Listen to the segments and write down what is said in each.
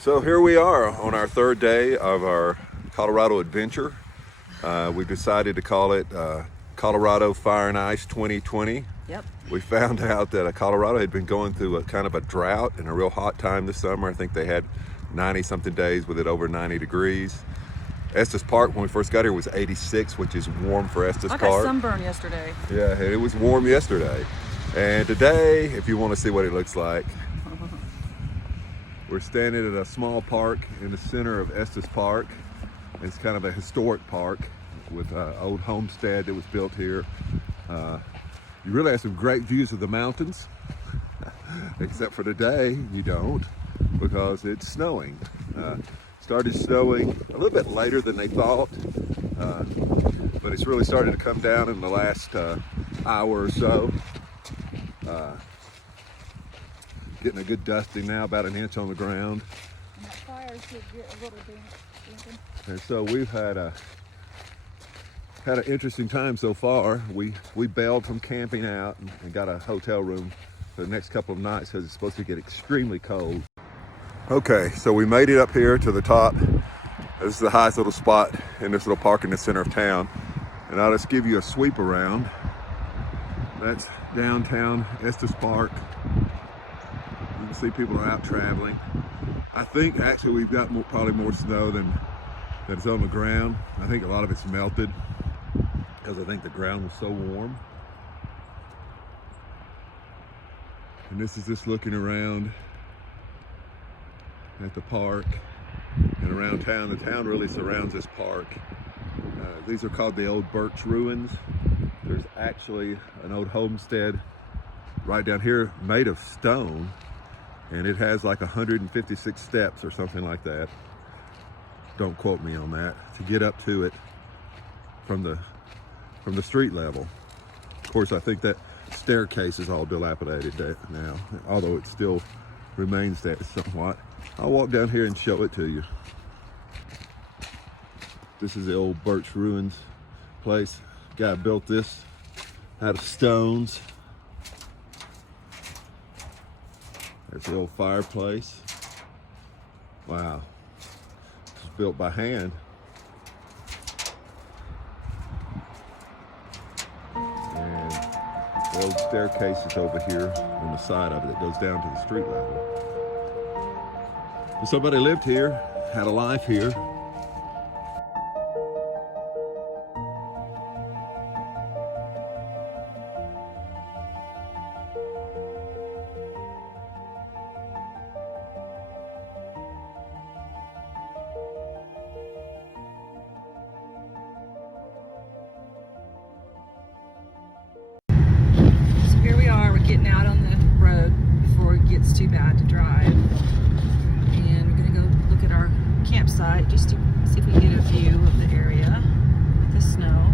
So here we are on our third day of our Colorado adventure. We decided to call it Colorado Fire and Ice 2020. Yep. We found out that Colorado had been going through a kind of a drought and a real hot time this summer. I think they had 90 something days with it over 90 degrees. Estes Park, when we first got here, was 86, which is warm for Estes Park. I got sunburn yesterday. Yeah, it was warm yesterday. And today, if you want to see what it looks like, we're standing at a small park in the center of Estes Park. It's kind of a historic park with an old homestead that was built here. You really have some great views of the mountains, except for today you don't, because it's snowing. Started snowing a little bit later than they thought, but it's really started to come down in the last hour or so. Getting a good dusting now, about an inch on the ground. And that fire should get a little damp. And so we've had an interesting time so far. We bailed from camping out and got a hotel room for the next couple of nights because it's supposed to get extremely cold. Okay, so we made it up here to the top. This is the highest little spot in this little park in the center of town. And I'll just give you a sweep around. That's downtown Estes Park. You can see people are out traveling. I think actually we've got probably more snow than is on the ground. I think a lot of it's melted because I think the ground was so warm. And this is just looking around at the park and around town. The town really surrounds this park. These are called the old Birch Ruins. There's actually an old homestead right down here made of stone, and it has like 156 steps or something like that. Don't quote me on that, to get up to it from the street level. Of course, I think that staircase is all dilapidated now, although it still remains that somewhat. I'll walk down here and show it to you. This is the old Birch Ruins place. Guy built this out of stones. There's the old fireplace. Wow. This was built by hand. And the old staircase is over here on the side of it that goes down to the street level. And somebody lived here, had a life here. Getting out on the road before it gets too bad to drive, and we're gonna go look at our campsite just to see if we can get a view of the area with the snow.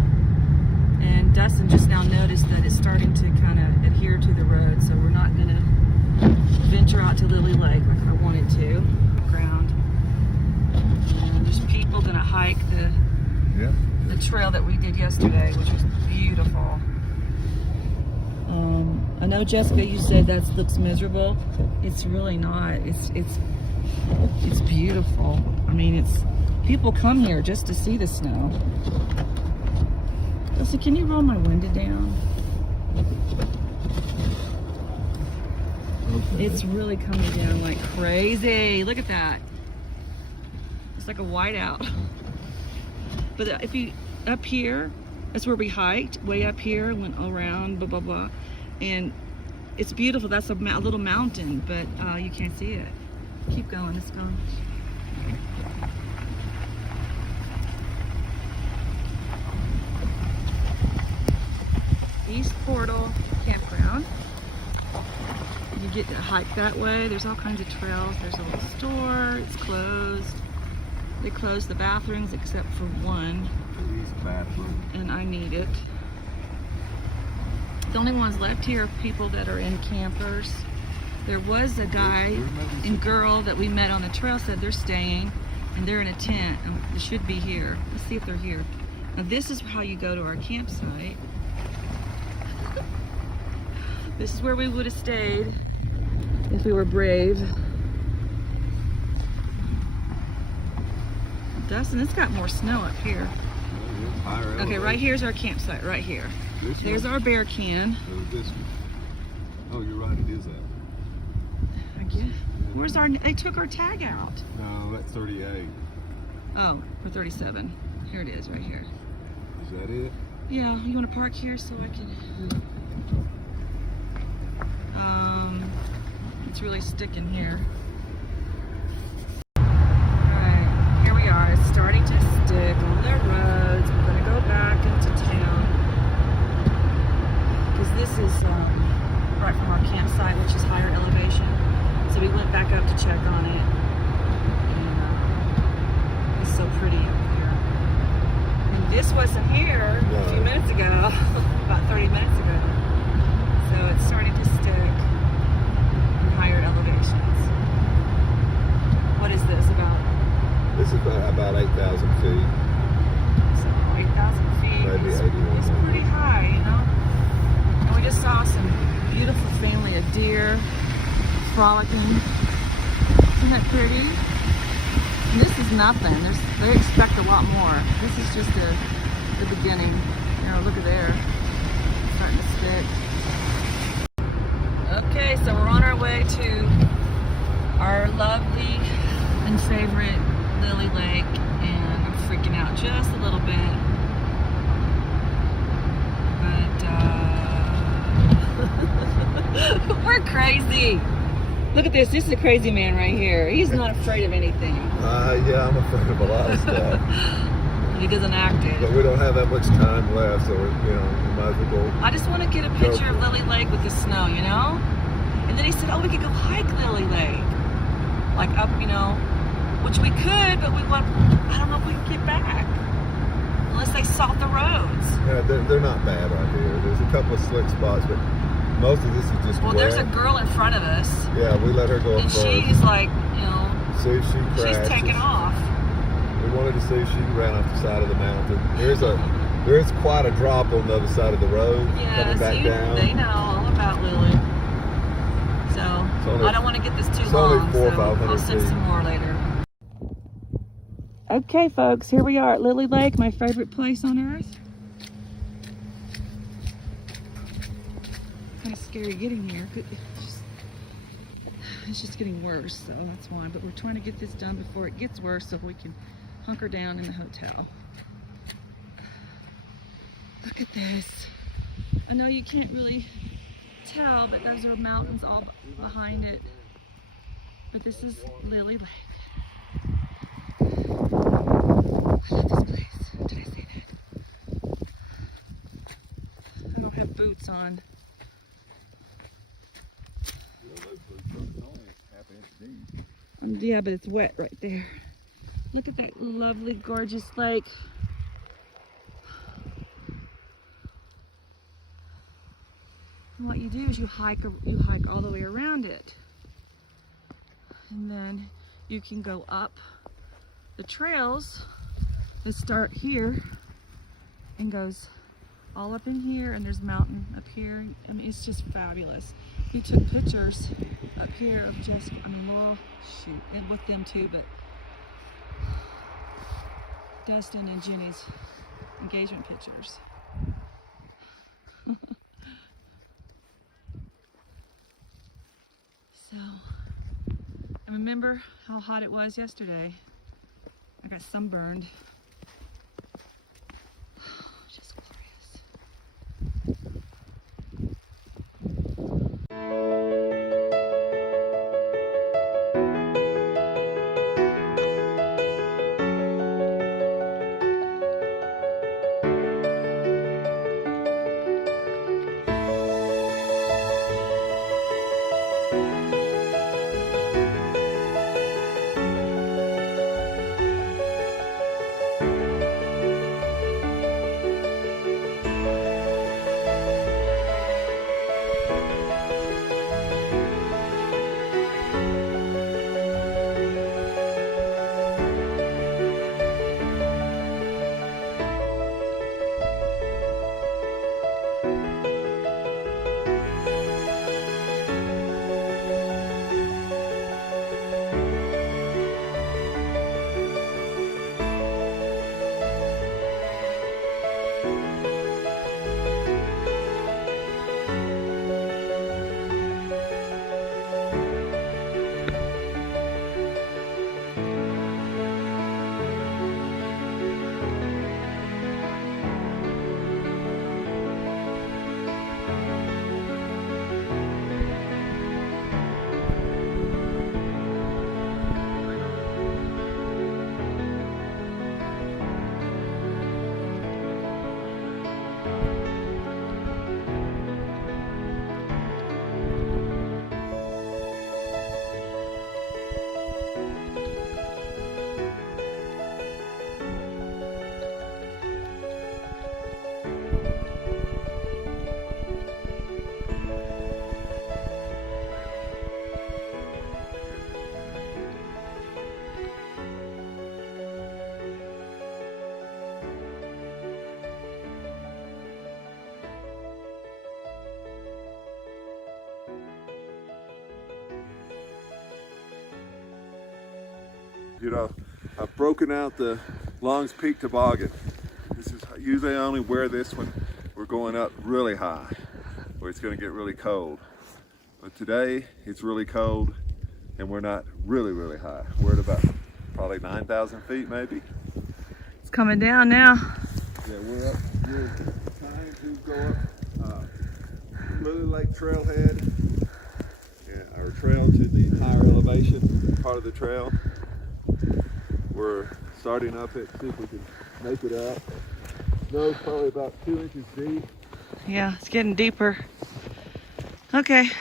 And Dustin just now noticed that it's starting to kind of adhere to the road, so we're not gonna venture out to Lily Lake like I wanted to. Ground. And there's people gonna hike the trail that we did yesterday, which was beautiful. I know, Jessica, you said that looks miserable. It's really not. It's beautiful. I mean, people come here just to see the snow. Listen, can you roll my window down? Okay. It's really coming down like crazy. Look at that. It's like a whiteout. But if you up here, that's where we hiked. Way up here, went around, blah blah blah. And it's beautiful. That's a little mountain, but you can't see it. Keep going, let's go. East Portal Campground. You get to hike that way. There's all kinds of trails. There's a little store. It's closed. They closed the bathrooms except for one. And I need it. The only ones left here are people that are in campers. There was a guy and girl that we met on the trail said they're staying and they're in a tent and they should be here. Let's see if they're here. Now this is how you go to our campsite. This is where we would have stayed if we were brave. Dustin, it's got more snow up here. It's higher Okay, elevation. right here's our campsite, right here. This There's one? our bear can. Or this one? Oh, you're right, it is that. I guess. Where's our, they took our tag out. No, that's 38. Oh, for 37. Here it is, right here. Is that it? Yeah, you want to park here so I can... It's really sticking here. Alright, here we are. It's starting to stick on the roads. We're going to go back into town. Because this is right from our campsite, which is higher elevation. So we went back up to check on it. And it's so pretty up here. And this wasn't here a few minutes ago, about 30 minutes ago. So it's starting to stick in higher elevations. What is this about? This is about 8,000 feet. So 8,000 feet. Maybe It's 81. it's pretty high, you know? And we just saw some beautiful family of deer frolicking. Isn't that pretty? And this is nothing. They expect a lot more. This is just the beginning. You know, look at there. It's starting to stick. Okay, so we're on our way to our lovely and favorite Lily Lake, and I'm freaking out just a little bit. But we're crazy. Look at this. This is a crazy man right here. He's not afraid of anything. Yeah, I'm afraid of a lot of stuff. He doesn't act it. But we don't have that much time left, so we might as well go. I just want to get a picture of Lily Lake with the snow, you know? And then he said, oh, we could go hike Lily Lake. Like up, you know, which we could, but I don't know if we can get back. Unless they salt the roads. Yeah, they're not bad right here. There's a couple of slick spots, but most of this is just Well, wet. there's a girl in front of us. Yeah, we let her go And first. she's like, you know, See if she crashes. she's taking off. We wanted to see if she ran off the side of the mountain. There is quite a drop on the other side of the road coming back down. They know all about Lily. So I don't want to get this too long. Only 400 or so 500 I'll send feet. some more later. Okay, folks, here we are at Lily Lake, my favorite place on earth. Kind of scary getting here. It's just getting worse, so that's why. But we're trying to get this done before it gets worse so we can hunker down in the hotel. Look at this. I know you can't really tell, but those are mountains all behind it. But this is Lily Lake. I love this place. Did I say that? I don't have boots on. Yeah, but it's wet right there. Look at that lovely, gorgeous lake. And what you do is you hike all the way around it. And then you can go up the trails that start here and goes all up in here, and there's a mountain up here. I mean, it's just fabulous. We took pictures up here of Jessica, Laurel, and with them too, but Dustin and Jenny's engagement pictures. So, I remember how hot it was yesterday. I got sunburned. Just glorious. You know, I've broken out the Longs Peak toboggan. This is usually I only wear this when we're going up really high, where it's going to get really cold. But today it's really cold, and we're not really high. We're at about probably 9,000 feet, maybe. It's coming down now. Yeah, we're up. We're trying to go up Lily Lake Trailhead. Yeah, our trail to the higher elevation part of the trail. We're starting up it, see if we can make it up. Snow's probably about 2 inches deep. Yeah, it's getting deeper. Okay.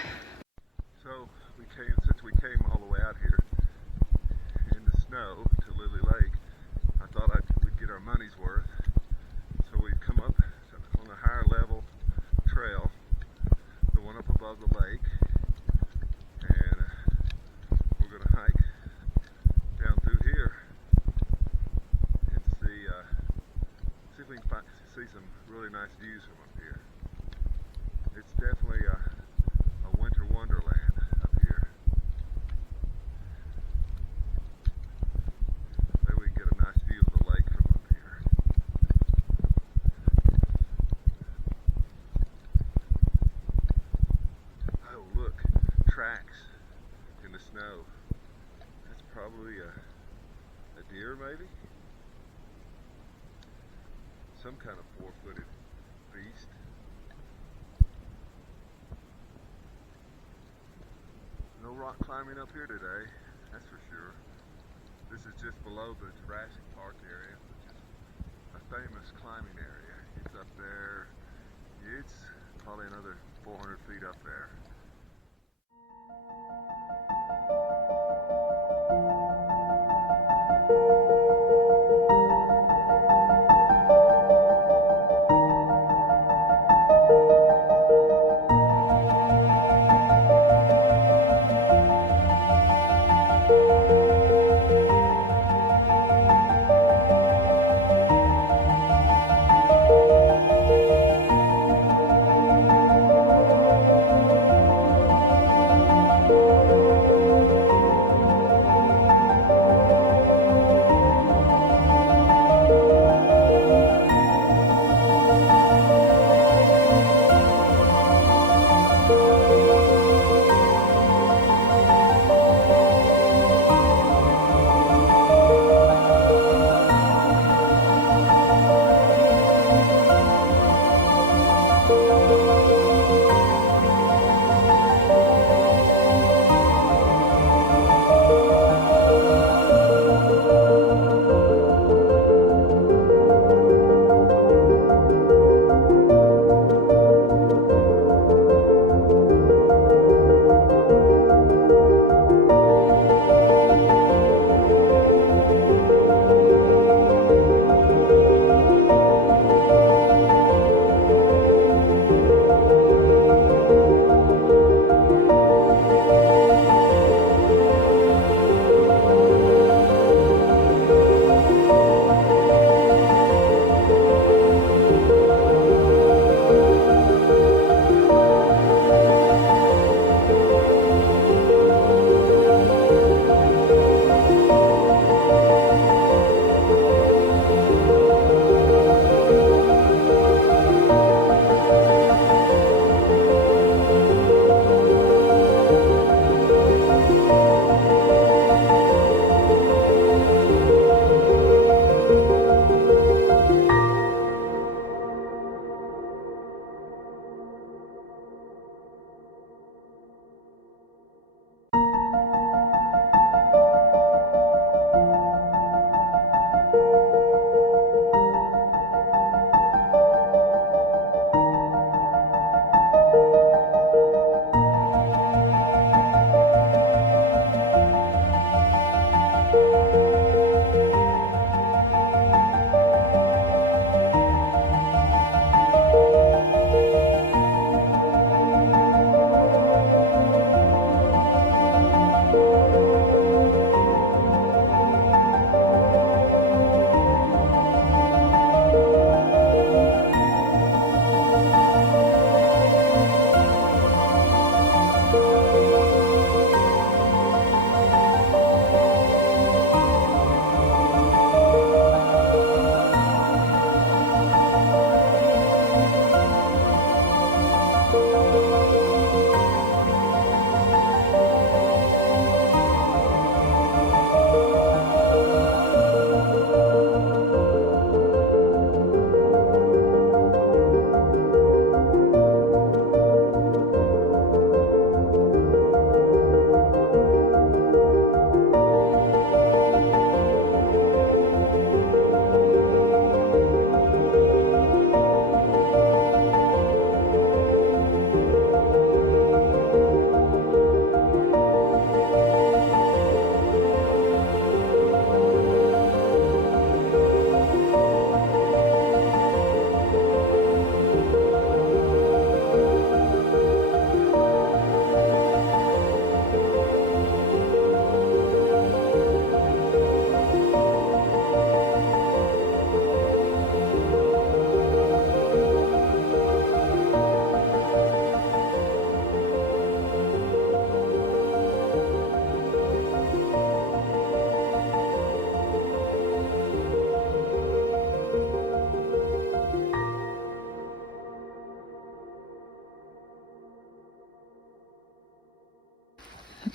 So since we came all the way out here in the snow to Lily Lake, I thought we'd get our money's worth. So we've come up on a higher level trail, the one up above the lake, and we're going to hike down through here and see if we can see some really nice views from up here. It's definitely a winter wonderland up here. Maybe we can get a nice view of the lake from up here. Oh look, tracks in the snow. That's probably a deer maybe? Some kind of four-footed beast. No rock climbing up here today, that's for sure. This is just below the Jurassic Park area, which is a famous climbing area. It's up there, it's probably another 400 feet up there.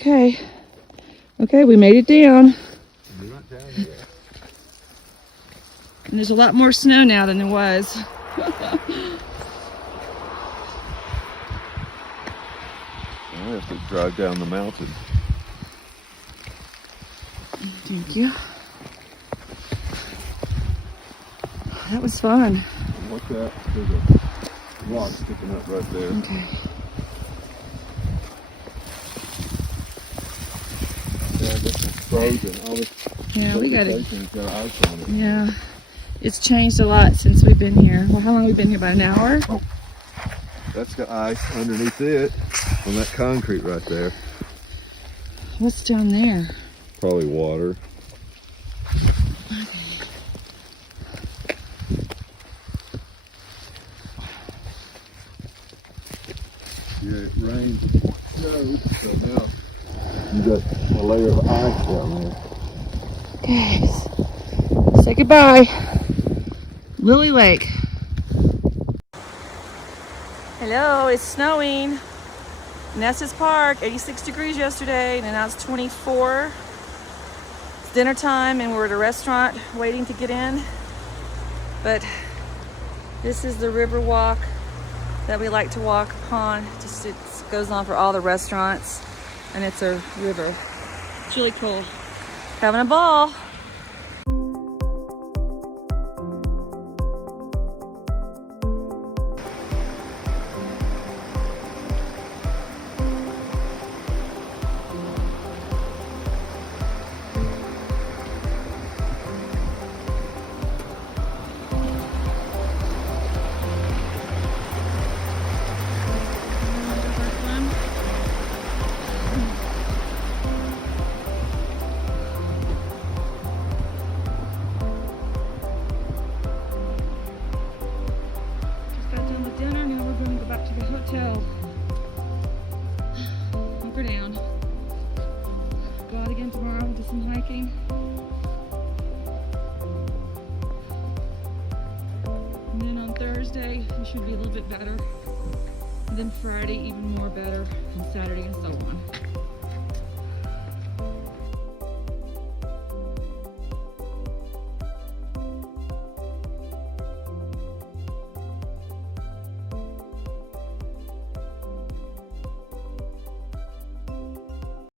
Okay. Okay, we made it down. You're not down yet. And there's a lot more snow now than there was. I have to drive down the mountain. Thank you. That was fun. What's that? There's a rock sticking up right there. Okay. Yeah, this is frozen. All this Yeah, we got it. vegetation's got ice on it. Yeah. It's changed a lot since we've been here. Well, how long have we been here? About an hour? Oh, that's got ice underneath it on that concrete right there. What's down there? Probably water. Yeah, it rained before it snowed, so now you got a layer of ice down there. Okay. Say goodbye. Lily Lake. Hello, it's snowing in Estes Park. 86 degrees yesterday, and now it's 24. It's dinner time, and we're at a restaurant waiting to get in. But this is the river walk that we like to walk upon. Just it goes on for all the restaurants, and it's a river. It's really cool. Having a ball. Hotel. Hunker down. Go out again tomorrow, do some hiking. And then on Thursday, we should be a little bit better. And then Friday, even more better. And Saturday and so on.